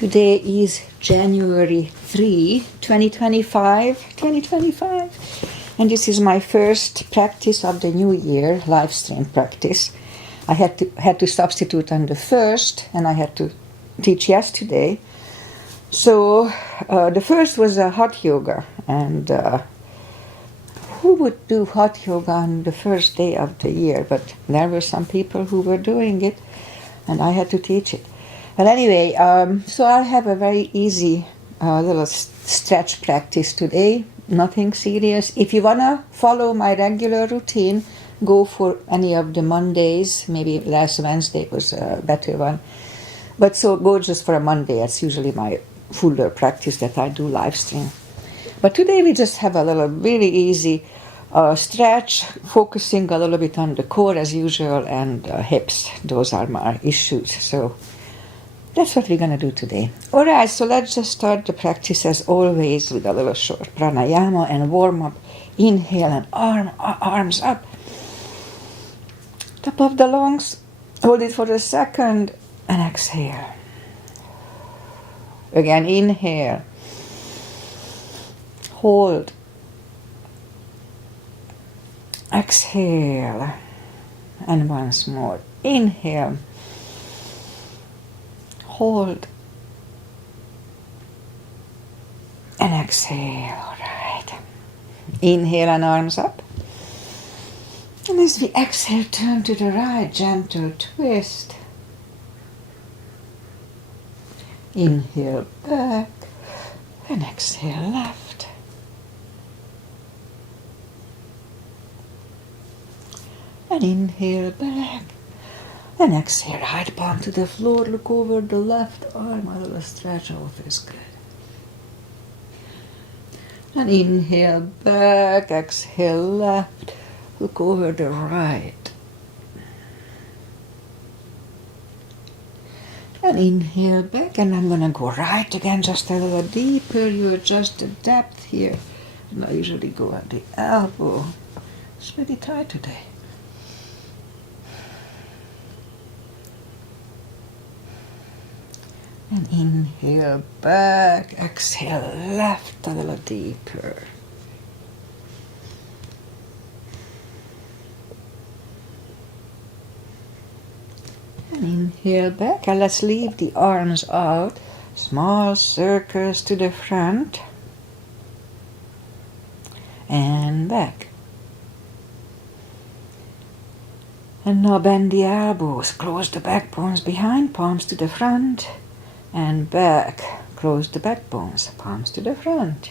Today is January 3, 2025, and this is my first practice of the new year, live stream practice. I had to substitute on the first, and I had to teach yesterday. So the first was a hot yoga, and who would do hot yoga on the first day of the year? But there were some people who were doing it, and I had to teach it. But anyway, so I'll have a very easy little stretch practice today, nothing serious. If you want to follow my regular routine, go for any of the Mondays. Maybe last Wednesday was a better one. But so go just for a Monday. It's usually my fuller practice that I do live stream. But today we just have a little really easy stretch, focusing a little bit on the core as usual and hips. Those are my issues. So that's what we're going to do today. All right, so let's just start the practice as always with a little short pranayama and warm up. Inhale and arms up. Top of the lungs. Hold it for a second and exhale. Again, inhale. Hold. Exhale. And once more. Inhale. Hold. And exhale. All right. Inhale and arms up. And as we exhale, turn to the right, gentle twist. Inhale back and exhale left. And inhale back and exhale, right palm to the floor, look over the left arm, a little stretch out is good. And inhale back, exhale left, look over the right. And inhale back, and I'm going to go right again, just a little deeper. You adjust the depth here. And I usually go at the elbow. It's pretty tight today. And inhale back, exhale left, a little deeper. And inhale back, and let's leave the arms out. Small circles to the front. And back. And now bend the elbows, close the back bones behind, palms to the front. And back, close the back bones, palms to the front.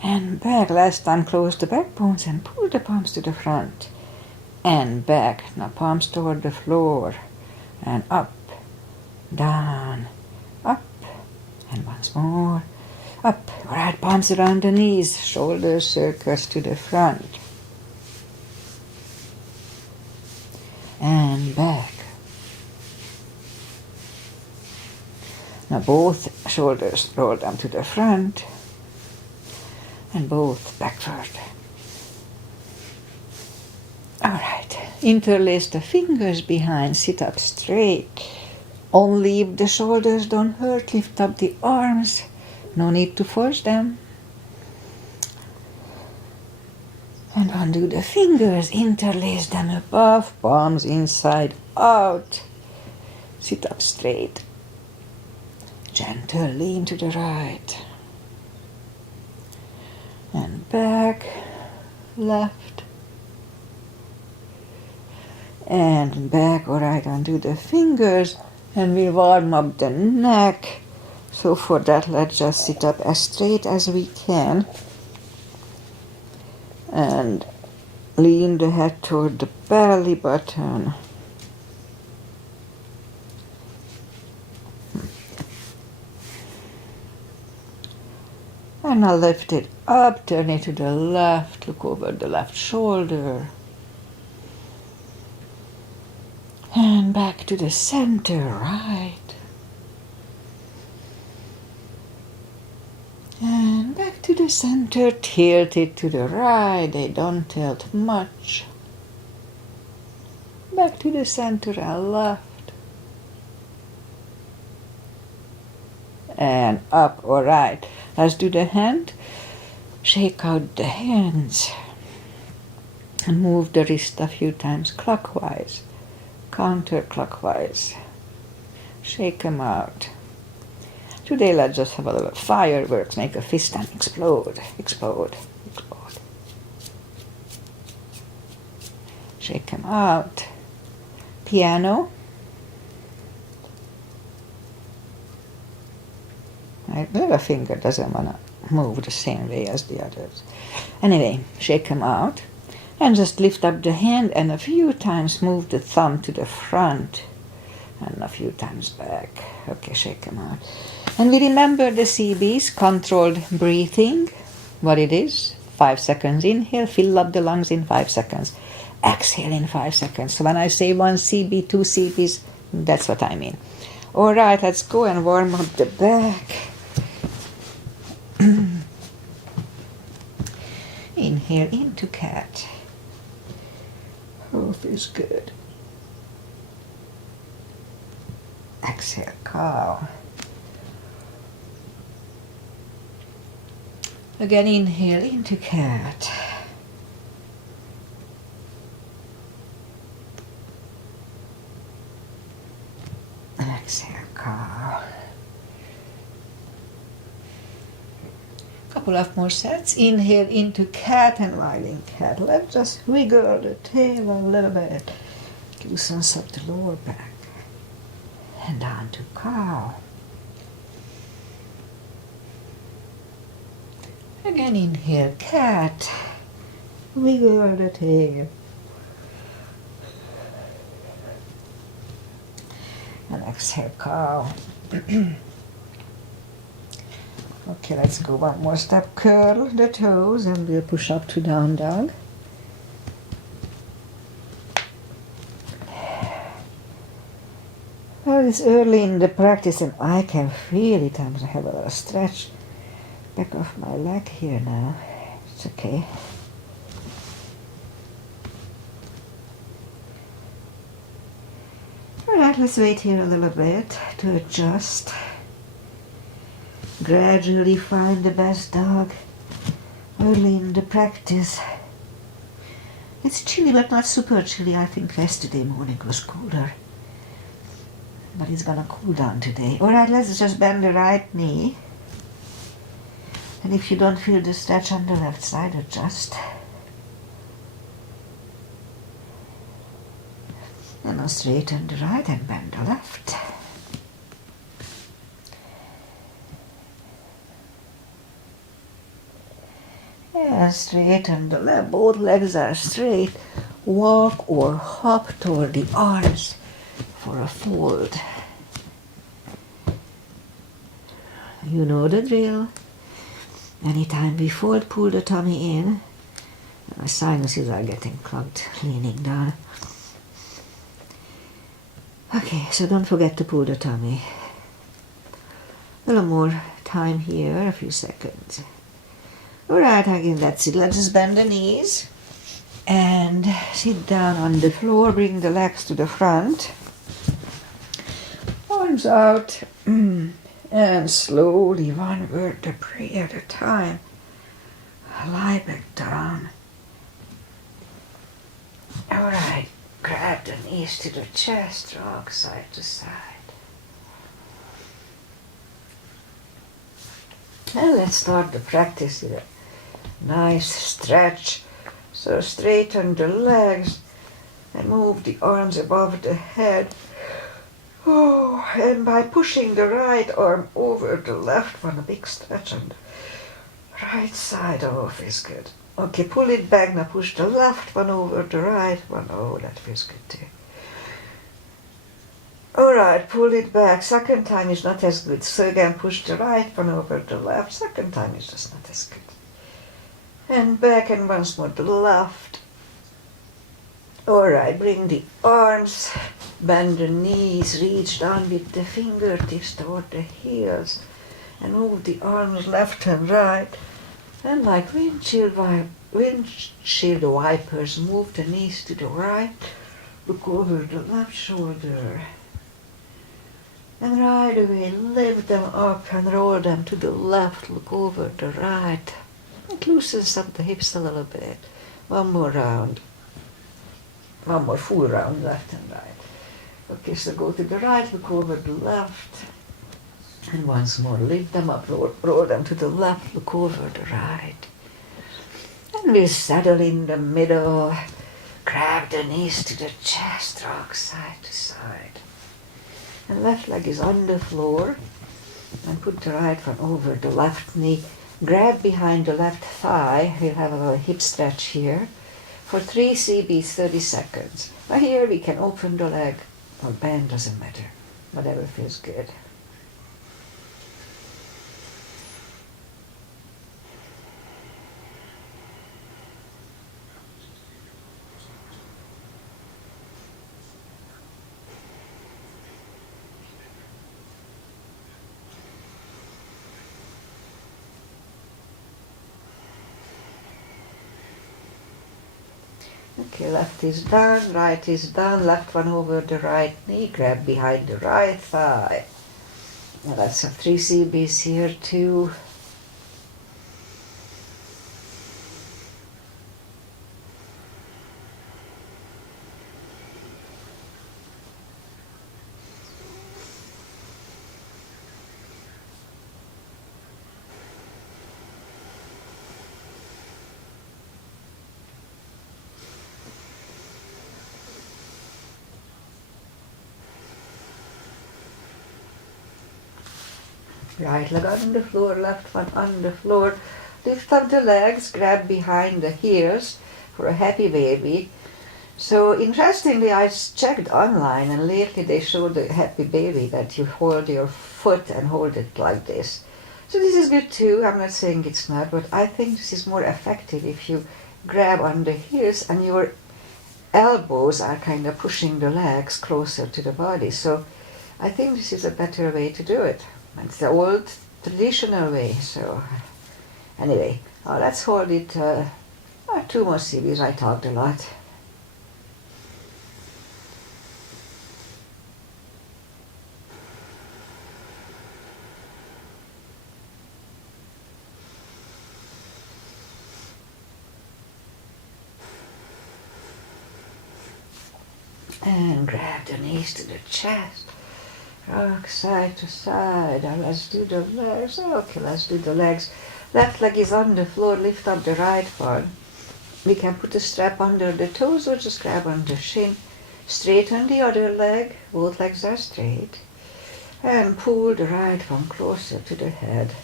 And back, last time close the back bones and pull the palms to the front. And back, now palms toward the floor. And up, down, up, and once more, up. Right palms around the knees, shoulders circles to the front. And back. Now both shoulders roll down to the front and both backward. All right, interlace the fingers behind, sit up straight. Only if the shoulders don't hurt, lift up the arms. No need to force them. And undo the fingers, interlace them above, palms inside out. Sit up straight. Gentle lean to the right. And back, left. And back, all right, undo the fingers. And we warm up the neck. So for that, let's just sit up as straight as we can. And lean the head toward the belly button. And now lift it up, turn it to the left, look over the left shoulder. And back to the center, right. And back to the center, tilt it to the right, they don't tilt much. Back to the center and left. and up. All right. Let's do the hand. Shake out the hands and move the wrist a few times clockwise, counterclockwise. Shake them out. Today let's just have a little fireworks, make a fist and explode, explode, explode. Shake them out. Piano. My little finger doesn't want to move the same way as the others. Anyway, shake them out. And just lift up the hand and a few times move the thumb to the front and a few times back. Okay, shake them out. And we remember the CBs, controlled breathing, what it is. 5 seconds inhale, fill up the lungs in 5 seconds. Exhale in 5 seconds. So when I say 1 CB, 2 CBs, that's what I mean. All right, let's go and warm up the back. Inhale into cat. Oh, feels good. Exhale, cow. Again, inhale into cat. Exhale, cow. Couple of more sets. Inhale into cat and lying cat. Let's just wiggle the tail a little bit. Loosens up the lower back. And down to cow. Again, inhale cat. Wiggle the tail. And exhale cow. Okay, let's go one more step. Curl the toes and we'll push up to down dog. Well, it's early in the practice and I can feel it. I'm going to have a little stretch back of my leg here now. It's okay. Alright, let's wait here a little bit to adjust. Gradually find the best dog early in the practice. It's chilly but not super chilly. I think yesterday morning was cooler. But it's gonna cool down today. Alright, let's just bend the right knee. And if you don't feel the stretch on the left side, adjust. And now straighten the right and bend the left. And straighten the left. Both legs are straight. Walk or hop toward the arms for a fold. You know the drill. Anytime we fold, pull the tummy in. My sinuses are getting clogged, leaning down. Okay, so don't forget to pull the tummy. A little more time here, a few seconds. Alright, again, that's it. Let's just bend the knees and sit down on the floor. Bring the legs to the front. Arms out. And slowly, one vertebrae at a time, lie back down. Alright, grab the knees to the chest, rock side to side. And let's start the practice with a nice stretch. So straighten the legs and move the arms above the head. Oh, and by pushing the right arm over the left one, a big stretch on the right side. Oh, feels good. Okay, pull it back. Now push the left one over the right one. Oh, that feels good too. Alright, pull it back. Second time is not as good. So again, push the right one over the left. Second time is just not as good. And back and once more the left. Alright, bring the arms, bend the knees, reach down with the fingertips toward the heels and move the arms left and right. And like windshield wipers, move the knees to the right, look over the left shoulder. And right away, lift them up and roll them to the left, look over the right. It loosens up the hips a little bit. One more round. One more full round, left and right. Okay, so go to the right, look over the left. And once more, lift them up, roll them to the left, look over the right. And we'll settle in the middle. Grab the knees to the chest, rock side to side. And left leg is on the floor. And put the right one over the left knee. Grab behind the left thigh. We'll have a little hip stretch here. For 3 CBs, 30 seconds. Now here we can open the leg or bend, doesn't matter. Whatever feels good. Okay, left is done, right is done, left one over the right knee, grab behind the right thigh. Now let's have 3 CBs here too. Right leg on the floor, left one on the floor. Lift up the legs, grab behind the heels for a happy baby. So interestingly, I checked online and lately they show the happy baby that you hold your foot and hold it like this. So this is good too, I'm not saying it's not, but I think this is more effective if you grab on the heels and your elbows are kind of pushing the legs closer to the body. So I think this is a better way to do it. It's the old traditional way, so anyway, let's hold it 2 more CBs, I talked a lot. And grab the knees to the chest. Rock side to side. Now let's do the legs. Okay, let's do the legs. Left leg is on the floor. Lift up the right one. We can put a strap under the toes or just grab on the shin. Straighten the other leg. Both legs are straight. And pull the right one closer to the head.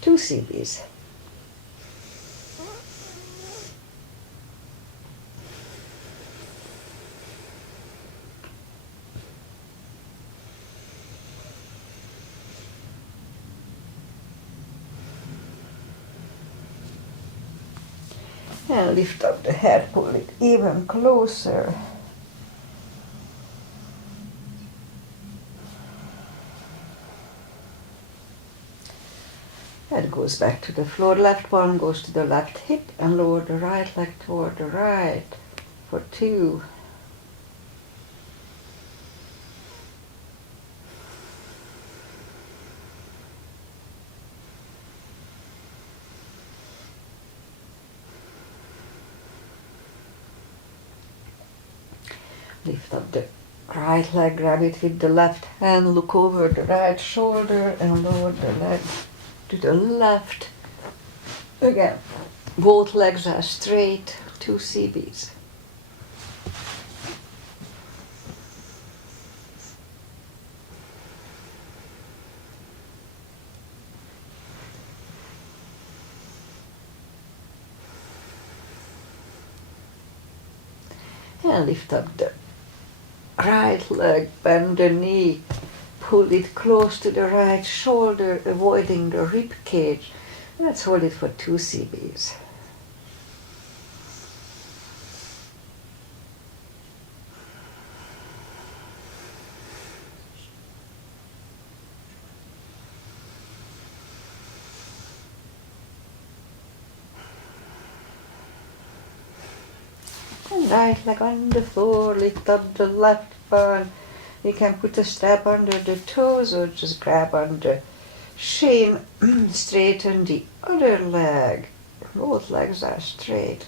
2 CBs. And lift up the head, pull it even closer. Head goes back to the floor, left one goes to the left hip and lower the right leg toward the right for 2. Lift up the right leg, grab it with the left hand, look over the right shoulder and lower the leg to the left. Again, both legs are straight, 2 CBs. And lift up the right leg, bend the knee, pull it close to the right shoulder, avoiding the rib cage. Let's hold it for 2 CBs. And right leg on the floor, lift up the left one, We can put a strap under the toes or just grab on the shin, straighten the other leg. Both legs are straight.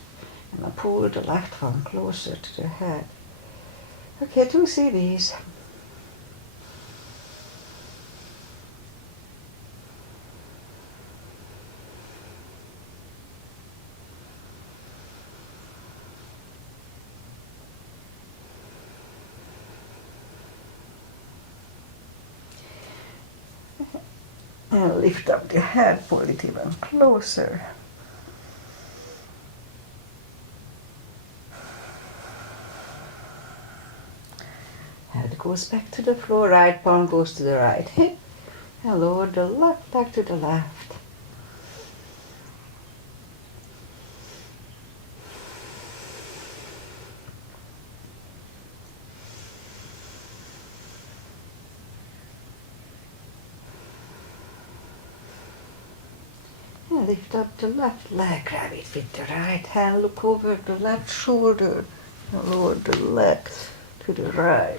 And I pull the left one closer to the head. Okay, 2 CBs. And lift up the head, pull it even closer. Head goes back to the floor, right palm goes to the right hip, and lower the left back to the left. And lift up the left leg, grab it with the right hand, look over the left shoulder, and lower the leg to the right.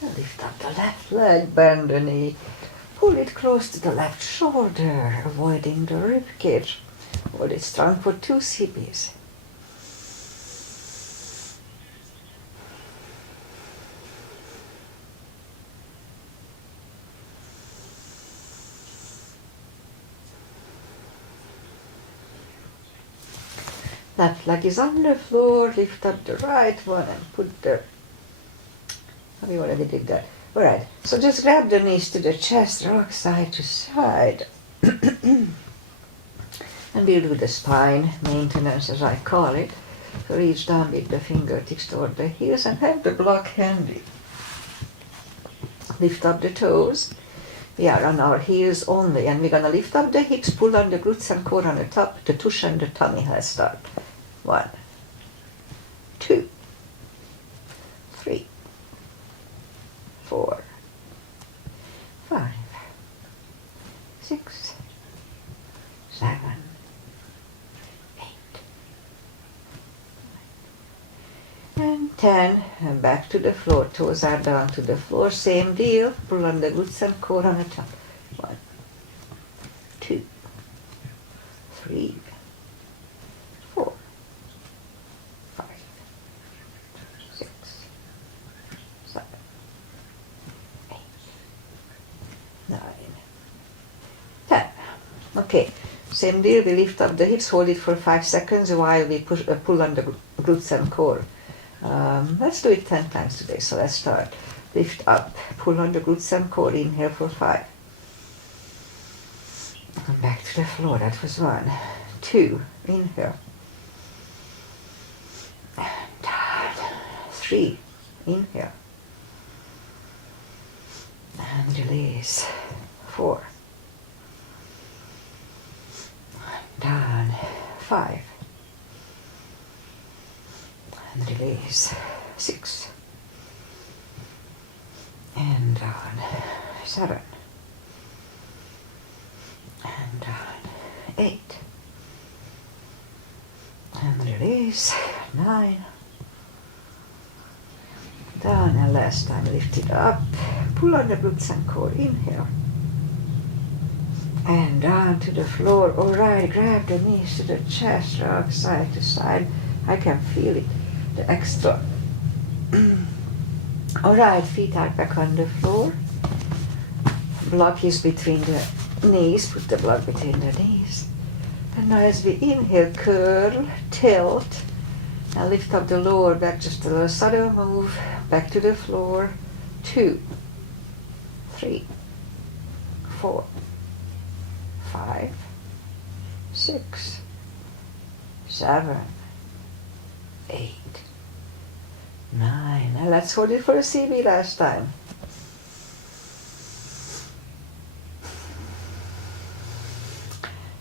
And lift up the left leg, bend the knee, pull it close to the left shoulder, avoiding the rib cage. Hold it strong for 2 CBs. Left leg is on the floor, lift up the right one and put the... We already did that. Alright, so just grab the knees to the chest, rock side to side. And we'll do the spine maintenance, as I call it. So reach down with the fingertips toward the heels and have the block handy. Lift up the toes. We are on our heels only, and we're gonna lift up the hips, pull on the glutes and core on the top. The tush and the tummy has start. 1, 2, 3, 4, 5, 6, 7, 8, and 10, and back to the floor. Toes are down to the floor. Same deal. Pull on the glutes and core on the top. 1, 2, 3, 4, 5, 6, 7, 8, 9, 10. Okay, same deal. We lift up the hips, hold it for 5 seconds while we pull on the glutes and core. Let's do it 10 times today. So let's start. Lift up, pull on the glutes and core, inhale for 5. And back to the floor, that was 1. 2, inhale. And down. 3, inhale. And release. 4. And down. 5. And release. 6. And down. 7. And down. 8. And release. 9. Down, and last time lift it up. Pull on the glutes and core. Inhale. And down to the floor. Alright, grab the knees to the chest, rock side to side. I can feel it, the extra. Alright, feet are back on the floor. Block is between the knees. Put the block between the knees. And now as we inhale, curl, tilt, and lift up the lower back, just a little subtle move, back to the floor. 2, 3, 4, 5, 6, 7, 8, 9. And let's hold it for a CB last time.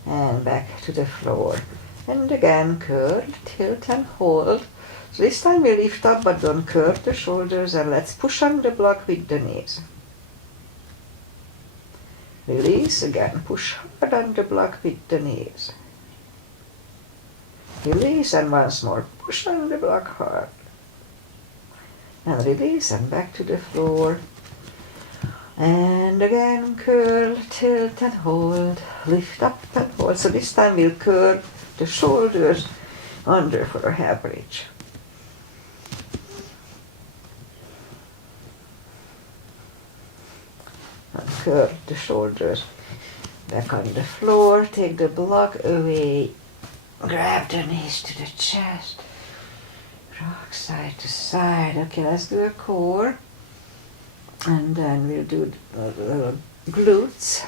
And back to the floor. And again, curl, tilt and hold. So this time we lift up but don't curve the shoulders, and let's push on the block with the knees. Release again. Push hard on the block with the knees. Release and once more. Push on the block hard. And release and back to the floor. And again curl, tilt and hold. Lift up and hold. So this time we'll curl the shoulders under for a half bridge. And curl the shoulders back on the floor. Take the block away. Grab the knees to the chest. Rock side to side. Okay, let's do a core. And then we'll do the glutes.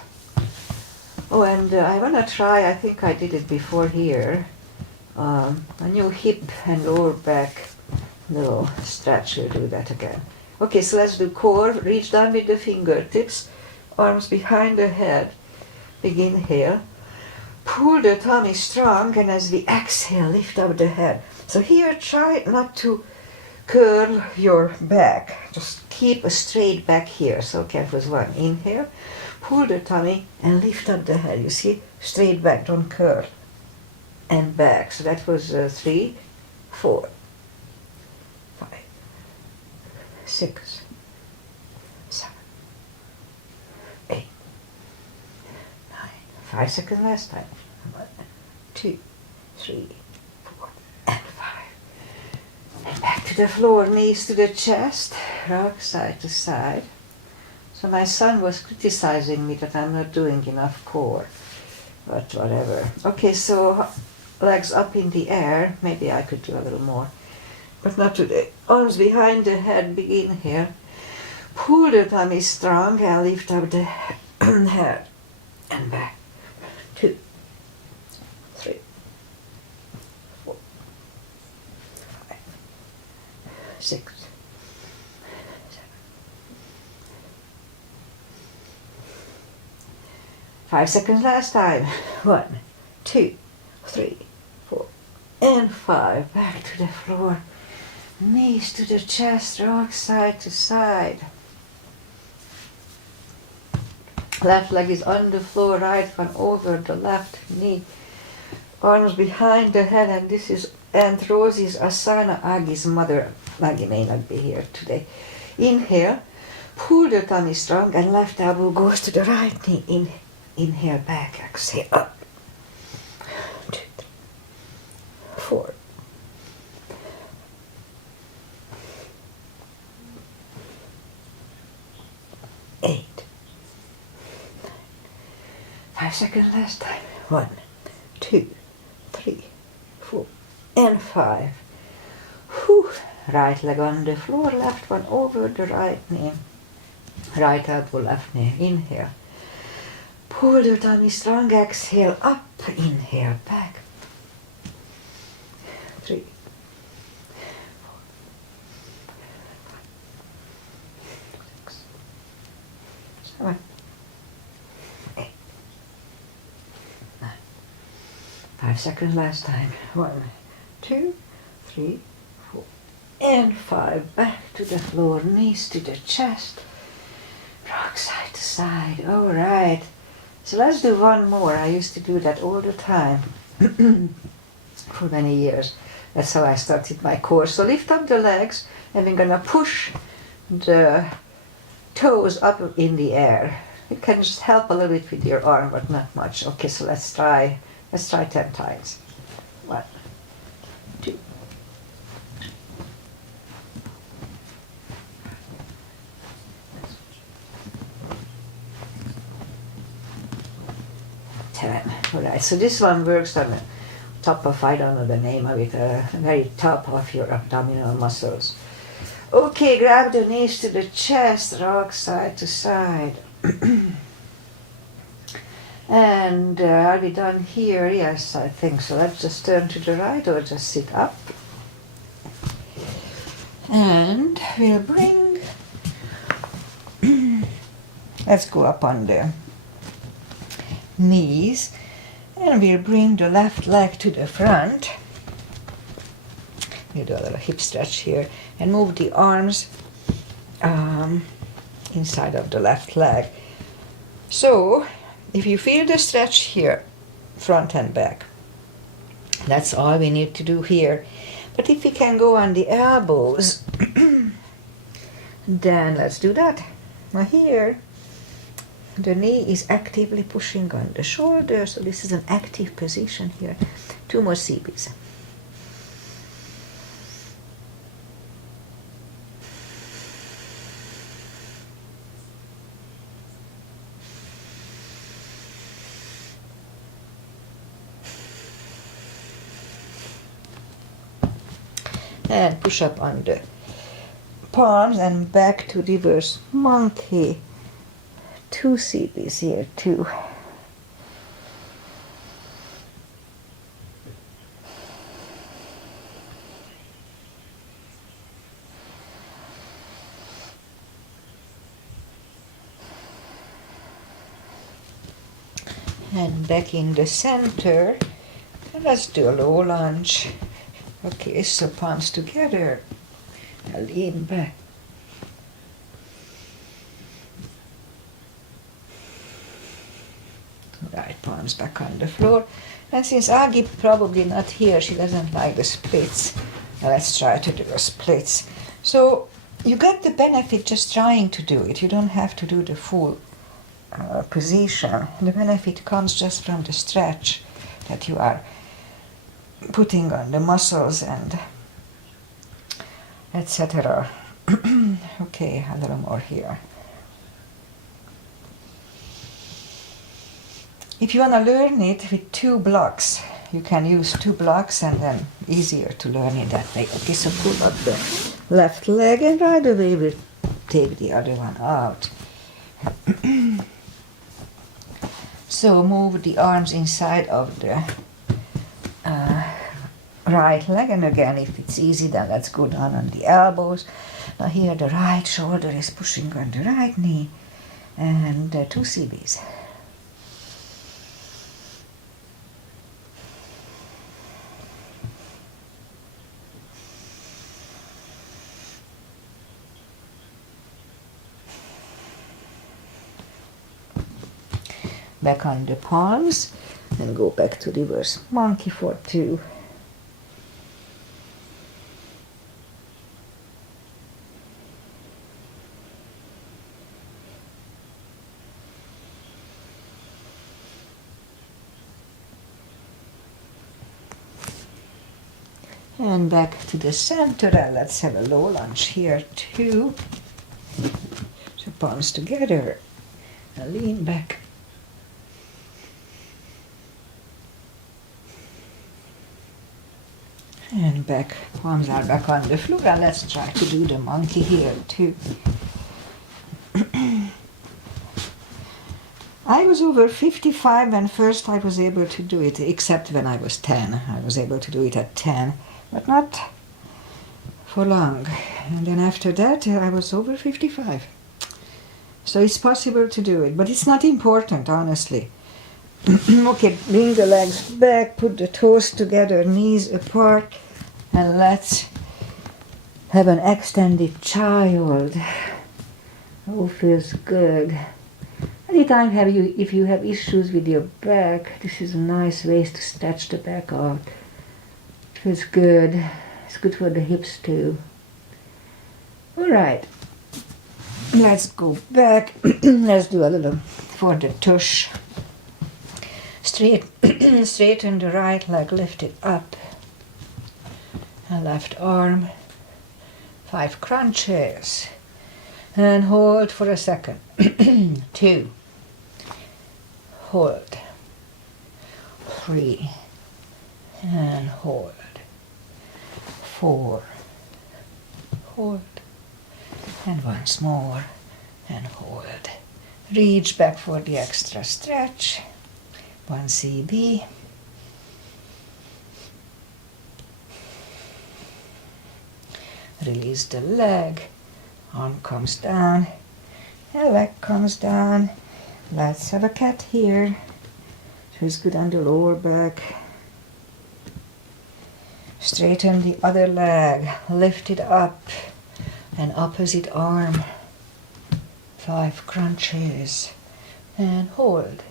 Oh, and I want to try, I think I did it before here, a new hip and lower back little stretch. We'll do that again. Okay, so let's do core. Reach down with the fingertips, arms behind the head. Big inhale. Pull the tummy strong, and as we exhale, lift up the head. So here, try not to curl your back. Just keep a straight back here. So that was one. Inhale, pull the tummy and lift up the head. You see, straight back, don't curl. And back. So that was 3, 4, 5, 6, 7, 8, 9. 5 seconds last time. 1, 2, 3, 4, and 5. And back to the floor, knees to the chest, rock side to side. So my son was criticizing me that I'm not doing enough core, but whatever. Okay, so legs up in the air. Maybe I could do a little more, but not today. Arms behind the head, big inhale. Pull the tummy strong and lift up the head and back. 2, 3, 4, 5, 6, 7. 5 seconds last time. 1, 2, 3, 4, and 5. Back to the floor. Knees to the chest, rock side to side. Left leg is on the floor, right one over the left knee. Arms behind the head, and this is Aunt Rosie's Asana, Agi's mother. Agi may not be here today. Inhale, pull the tummy strong, and left elbow goes to the right knee. Inhale back, exhale up. 2, 3, 4. 8. 5 seconds last time. 1, 2, 3, 4, and 5. Whew. Right leg on the floor, left one over the right knee. Right elbow, left knee. Inhale. Pull the tummy strong, exhale up, inhale back. 3, 4, 5, 6, 7, 8, 9. 5 seconds last time. 1, 2, 3, 4, and 5. Back to the floor, knees to the chest. Rock side to side. All right. So let's do one more. I used to do that all the time for many years. That's how I started my course. So lift up the legs, and we're gonna push the toes up in the air. You can just help a little bit with your arm, but not much. Okay, so let's try 10 times. 1, 2, 10. Alright, so this one works on the top of, I don't know the name of it, very top of your abdominal muscles. Okay, grab the knees to the chest, rock side to side. And are we done here? Yes, I think so. Let's just turn to the right or just sit up. And we'll bring, let's go up on the knees, and we'll bring the left leg to the front. We'll do a little hip stretch here and move the arms inside of the left leg. So, if you feel the stretch here, front and back, that's all we need to do here. But if we can go on the elbows, then let's do that. Now here, the knee is actively pushing on the shoulder, so this is an active position here. 2 more CBs. And push up on the palms and back to reverse monkey. 2 CBs here too. And back in the center. And let's do a low lunge. Okay, so palms together. Now lean back. Right, palms back on the floor. And since Agi probably not here, she doesn't like the splits. Now let's try to do the splits. So you get the benefit just trying to do it. You don't have to do the full position. The benefit comes just from the stretch that you are putting on the muscles and etc. Okay, a little more here. If you want to learn it with 2 blocks, you can use 2 blocks and then easier to learn it that way. Okay, so pull up the left leg and right away we'll take the other one out. So move the arms inside of the right leg, and again if it's easy then let's go down on the elbows. Now here the right shoulder is pushing on the right knee, and 2 CBs. Back on the palms and go back to reverse monkey for 2. And back to the center, and let's have a low lunge here too. So palms together, and lean back. And back, palms are back on the floor, and let's try to do the monkey here too. I was over 55 when first I was able to do it, except when I was 10. I was able to do it at 10, but not for long. And then after that, I was over 55. So it's possible to do it, but it's not important, honestly. Okay, bring the legs back, put the toes together, knees apart, and let's have an extended child. Oh, feels good. Anytime if you have issues with your back, this is a nice way to stretch the back out. It feels good. It's good for the hips too. All right, let's go back. Let's do a little for the tush. Straighten the right leg, lift it up. And left arm. 5 crunches. And hold for a second. 2. Hold. 3. And hold. 4. Hold. And once more. And hold. Reach back for the extra stretch. 1 CB. Release the leg. Arm comes down. And leg comes down. Let's have a cat here. Feels good on the lower back. Straighten the other leg. Lift it up. And opposite arm. 5 crunches. and hold.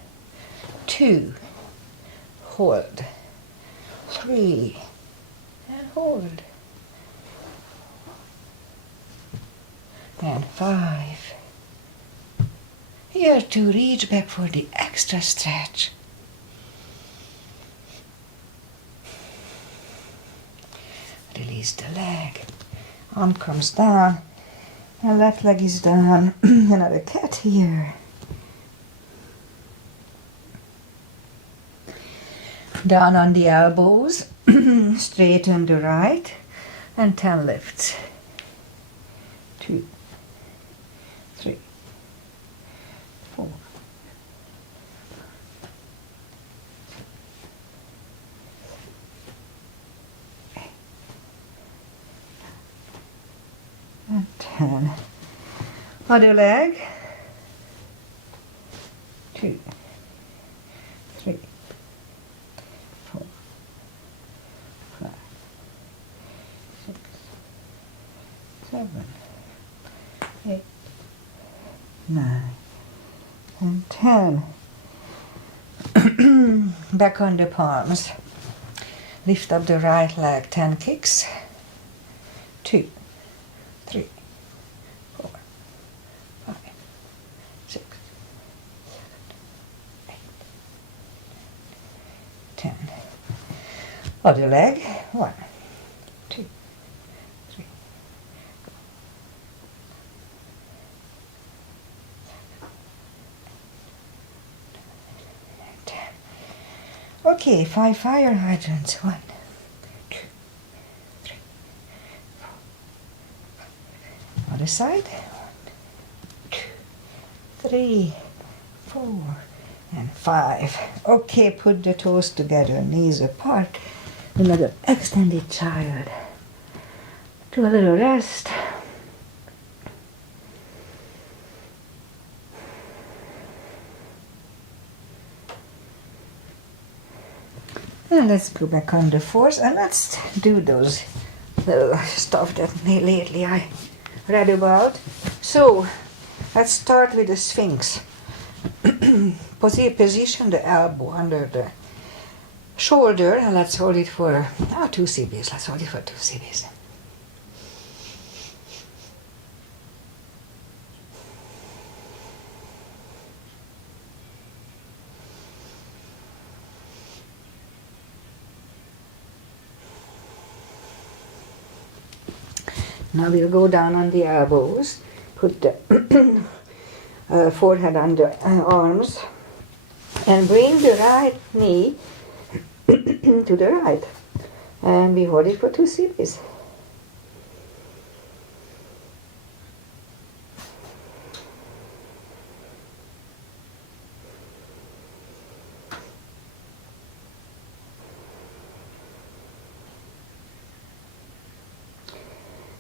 2, hold. 3, and hold. And 5. Here to reach back for the extra stretch. Release the leg. Arm comes down. And left leg is down. Another cat here. Down on the elbows. Straighten the right. And 10 lifts. 2, 3, 4. And 10. Other leg. 2, 3, 4, 5, 6, 7, 8, 9, and 10. Back on the palms. Lift up the right leg, 10 kicks. 2, 3, 4, 5, 6, 7, 8, 10. Other leg. 1, 2, 3, 10. Okay, 5 fire hydrants. 1, 2, 3, 4. Other side. 1, 2, 3, 4, and 5. Okay, put the toes together, knees apart. Another extended child. Do a little rest. And let's go back on the fours and let's do those little stuff that lately I read about. So let's start with the Sphinx. Position the elbow under the shoulder and let's hold it for 2 CBs. Let's hold it for 2 CBs. Now we'll go down on the elbows, put the forehead on the arms, and bring the right knee to the right. And we hold it for 2 CBs.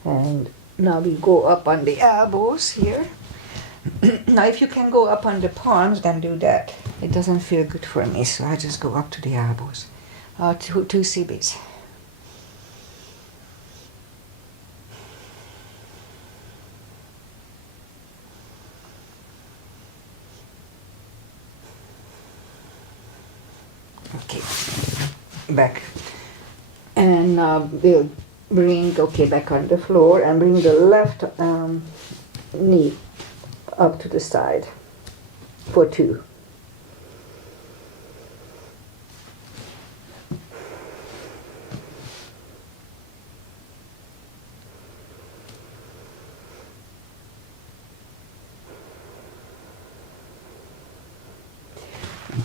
And now we go up on the elbows here. Now if you can go up on the palms, then do that. It doesn't feel good for me, so I just go up to the elbows. 2 CBs. Okay, back. And now we'll bring, back on the floor and bring the left knee up to the side for 2.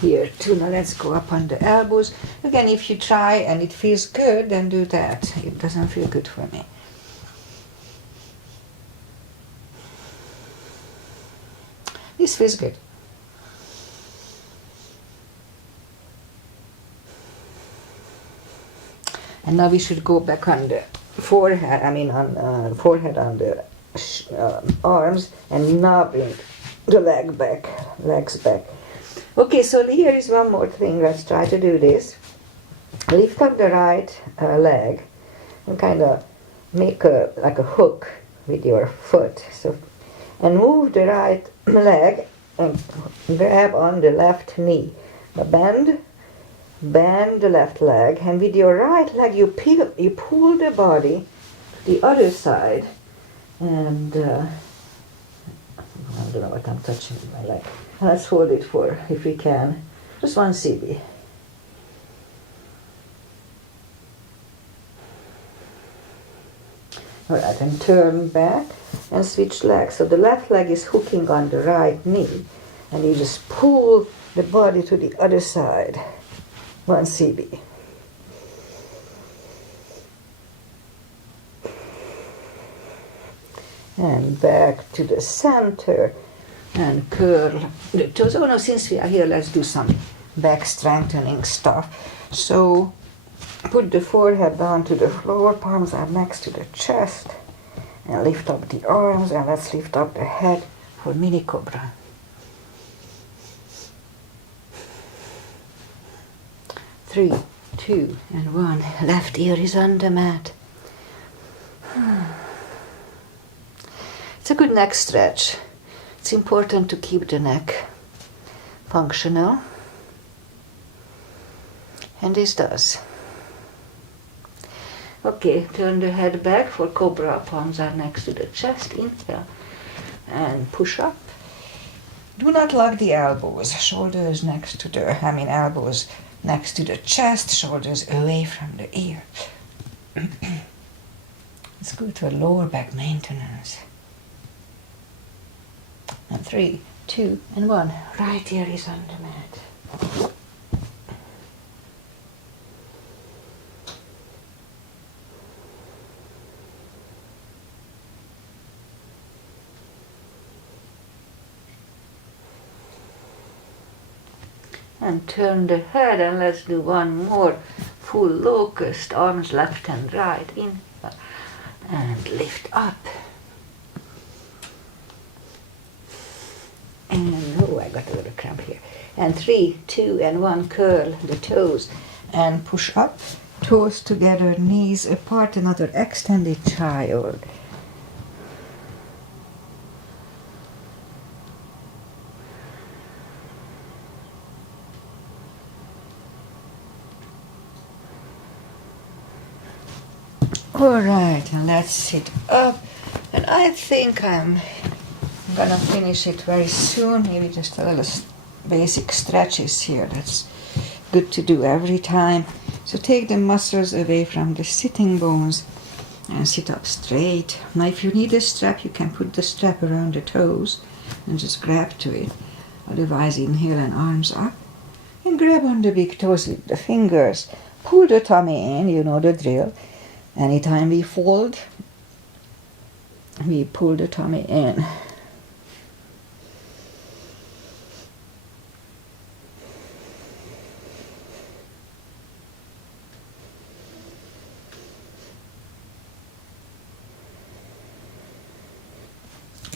Here too. Now let's go up on the elbows. Again, if you try and it feels good, then do that. It doesn't feel good for me. This feels good. And now we should go back on the forehead, on forehead on the arms, and now bring the legs back. Okay, so here is one more thing. Let's try to do this. Lift up the right leg and kind of make like a hook with your foot. So, and move the right leg and grab on the left knee. Bend the left leg, and with your right leg you pull the body to the other side, and I don't know what I'm touching with my leg. Let's hold it for, if we can, just 1 cb. Alright, and turn back and switch legs. So the left leg is hooking on the right knee, and you just pull the body to the other side. 1 cb. And back to the center and curl the toes. Oh no, since we are here, let's do some back strengthening stuff. So put the forehead down to the floor, palms are next to the chest, and lift up the arms, and let's lift up the head for mini cobra. Three, two, and 1. Left ear is on the mat. It's a good neck stretch. It's important to keep the neck functional, and this does. Okay, turn the head back for cobra. Palms are next to the chest. Inhale and push up. Do not lock the elbows. Shoulders next to the, elbows next to the chest, shoulders away from the ear. It's good for lower back maintenance. And 3, 2, and 1. Right ear is on the mat. And turn the head, and let's do 1 more full locust, arms left and right. Inhale and lift up. And oh, I got a little cramp here. And 3, 2, and 1. Curl the toes and push up. Toes together, knees apart. Another extended child. All right, and let's sit up. And I think I'm gonna finish it very soon. Maybe just a little basic stretches here. That's good to do every time. So take the muscles away from the sitting bones and sit up straight. Now if you need a strap, you can put the strap around the toes and just grab to it. Otherwise, inhale and arms up. And grab on the big toes with the fingers. Pull the tummy in, you know the drill. Anytime we fold, we pull the tummy in.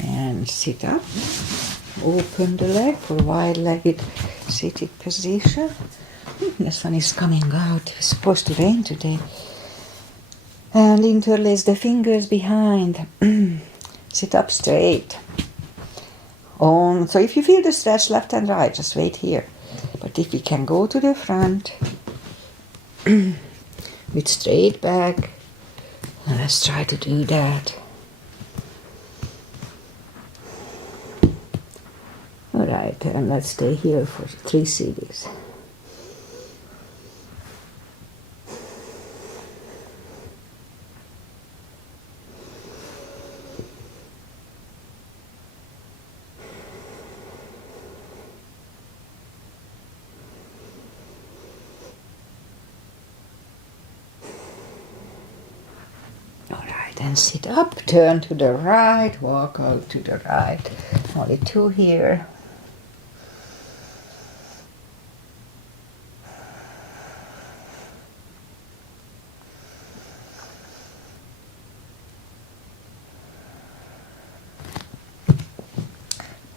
And sit up. Open the leg for wide-legged seated position. The sun is coming out. It's supposed to rain today. And interlace the fingers behind. Sit up straight. So if you feel the stretch left and right, just wait here. But if we can go to the front with straight back, let's try to do that. All right, and let's stay here for 3 series. And sit up, turn to the right, walk out to the right. Only 2 here.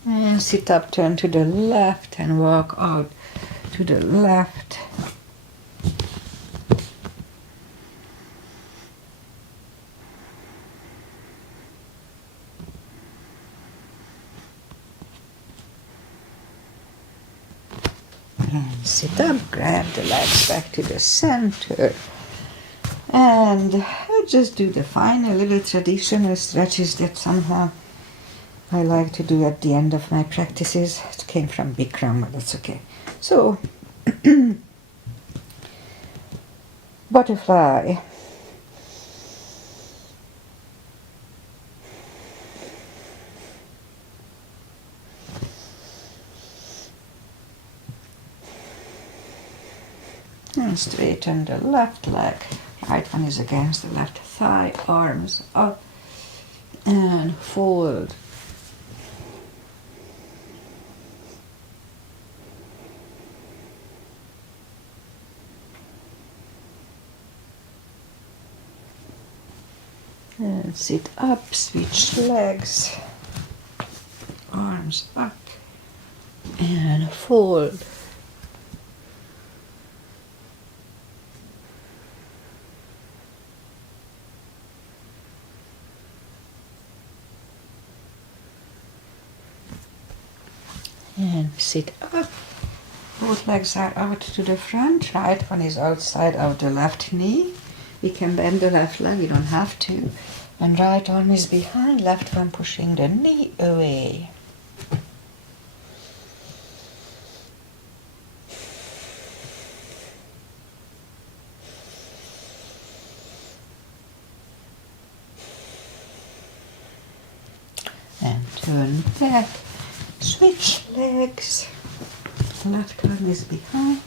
And sit up, turn to the left and walk out to the left. Sit up, grab the legs back to the center. And I'll just do the final little traditional stretches that somehow I like to do at the end of my practices. It came from Bikram, but that's okay. So, butterfly. And straighten the left leg. Right one is against the left thigh, arms up and fold. And sit up, switch legs, arms up and fold. And sit up. Both legs are out to the front. Right one is outside of the left knee. We can bend the left leg, we don't have to. And right arm is behind, left one pushing the knee away. And turn back. Switch legs. Left arm is behind.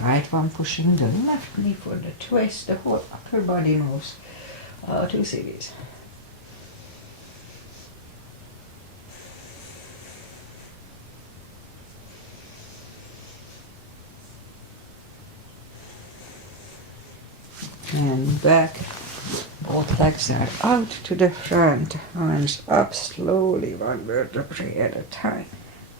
Right one pushing the left knee for the twist. The whole upper body moves. 2 series. And back. Both legs are out to the front. Arms up slowly, one vertebrae at a time.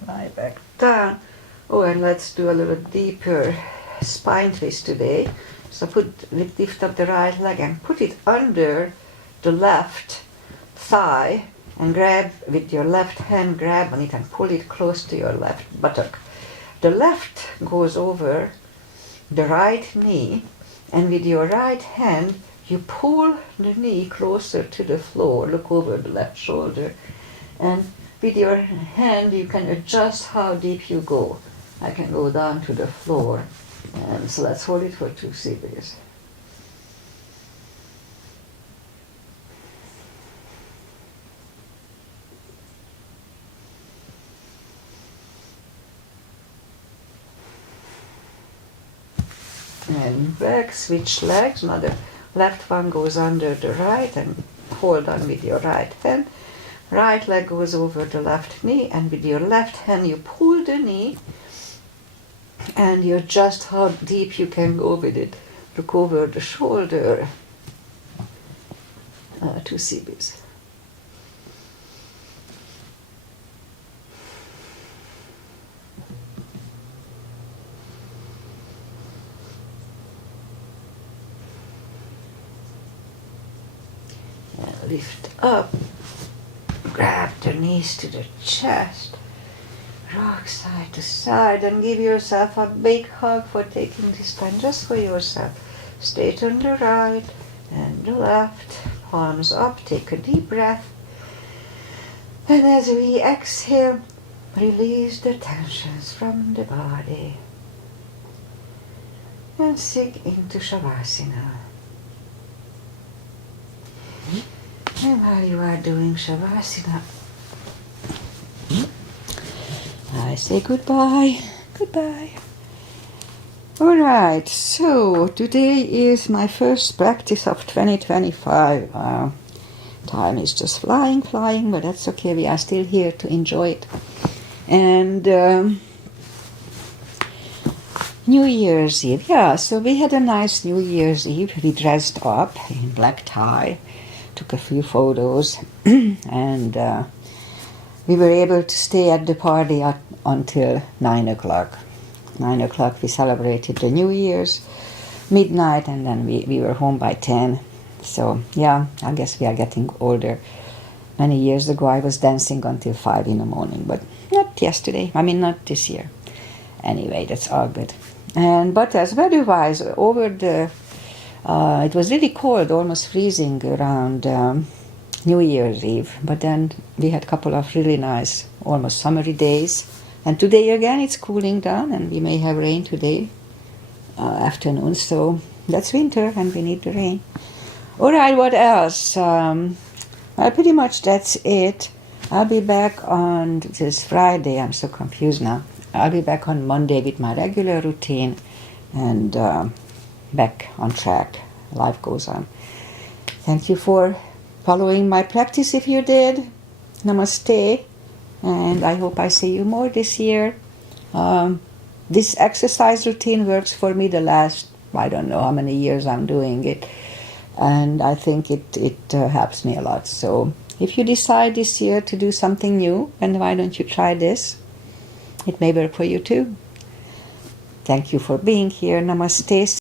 Lie back down. Oh, and let's do a little deeper spine twist today. So lift up the right leg and put it under the left thigh and grab with your left hand, grab on it and pull it close to your left buttock. The left goes over the right knee, and with your right hand you pull the knee closer to the floor. Look over the left shoulder, and with your hand you can adjust how deep you go. I can go down to the floor, and so let's hold it for 2 series. And back, switch legs. Now the left one goes under the right and hold on with your right hand. Right leg goes over the left knee, and with your left hand you pull the knee and you adjust how deep you can go with it. Look over the shoulder. 2 CBs. Lift up, grab the knees to the chest, rock side to side, and give yourself a big hug for taking this time just for yourself. Straighten the right and the left, palms up, take a deep breath, and as we exhale, release the tensions from the body and sink into Shavasana. And while you are doing Shavasana, I say goodbye, goodbye. Alright, so today is my first practice of 2025. Time is just flying, but that's okay, we are still here to enjoy it. And New Year's Eve, yeah, so we had a nice New Year's Eve. We dressed up in black tie, took a few photos, and we were able to stay at the party until 9 o'clock. 9 o'clock we celebrated the New Year's, midnight, and then we were home by 10. So yeah, I guess we are getting older. Many years ago I was dancing until 5 in the morning, but not yesterday, not this year. Anyway, that's all good. But as weather-wise, it was really cold, almost freezing around New Year's Eve. But then we had a couple of really nice, almost summery days. And today again it's cooling down, and we may have rain today afternoon. So that's winter, and we need the rain. All right, what else? Well, pretty much that's it. I'll be back on this Friday. I'm so confused now. I'll be back on Monday with my regular routine and back on track. Life goes on. Thank you for following my practice if you did. Namaste. And I hope I see you more this year. This exercise routine works for me the last, I don't know how many years I'm doing it. And I think it helps me a lot. So if you decide this year to do something new, then why don't you try this? It may work for you too. Thank you for being here. Namaste.